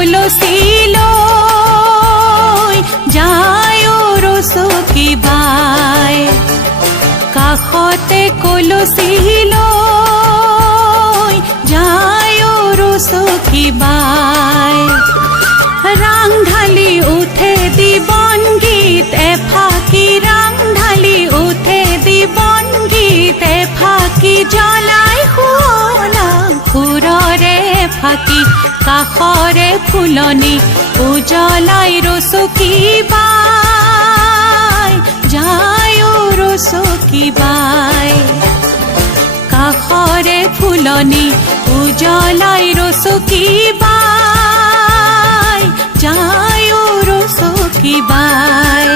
কলচি লৈ যায় ৰচকী বাই। কাষতে কলচি লৈ যায় ৰচকী বাই। ৰাং ঢালি উঠে দিবন গীত এফাকি, ৰাং ঢালি উঠে দিবন গীত এফাকি, জ্বলাই শুৱলা সুৰৰে ফাকি। কাষৰে ফুলনি উজ্বলাই ৰচকী বাই, যায় ৰচকী বাই। কাষৰে ফুলনি উজ্বলাই ৰচকী বাই, যায় ৰচকী বাই।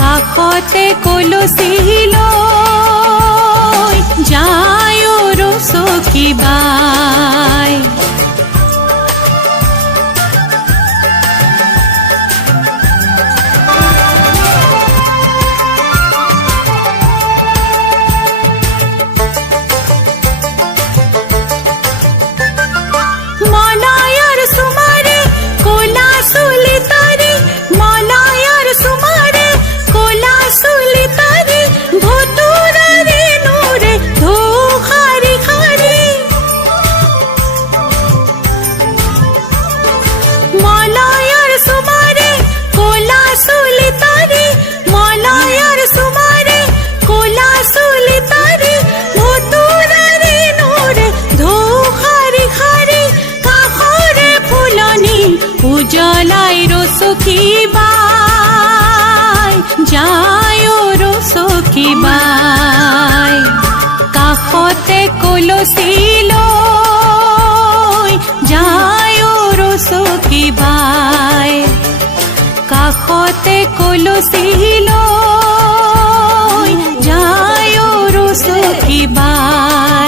কাষতে কলচি লৈ যায় ৰচকী বাই। উজ্বলাই ৰচকী বাই, যায় ৰচকী বাই। কাষতে কলচি লৈ যায় ৰচকী বাই। কাষতে কলচি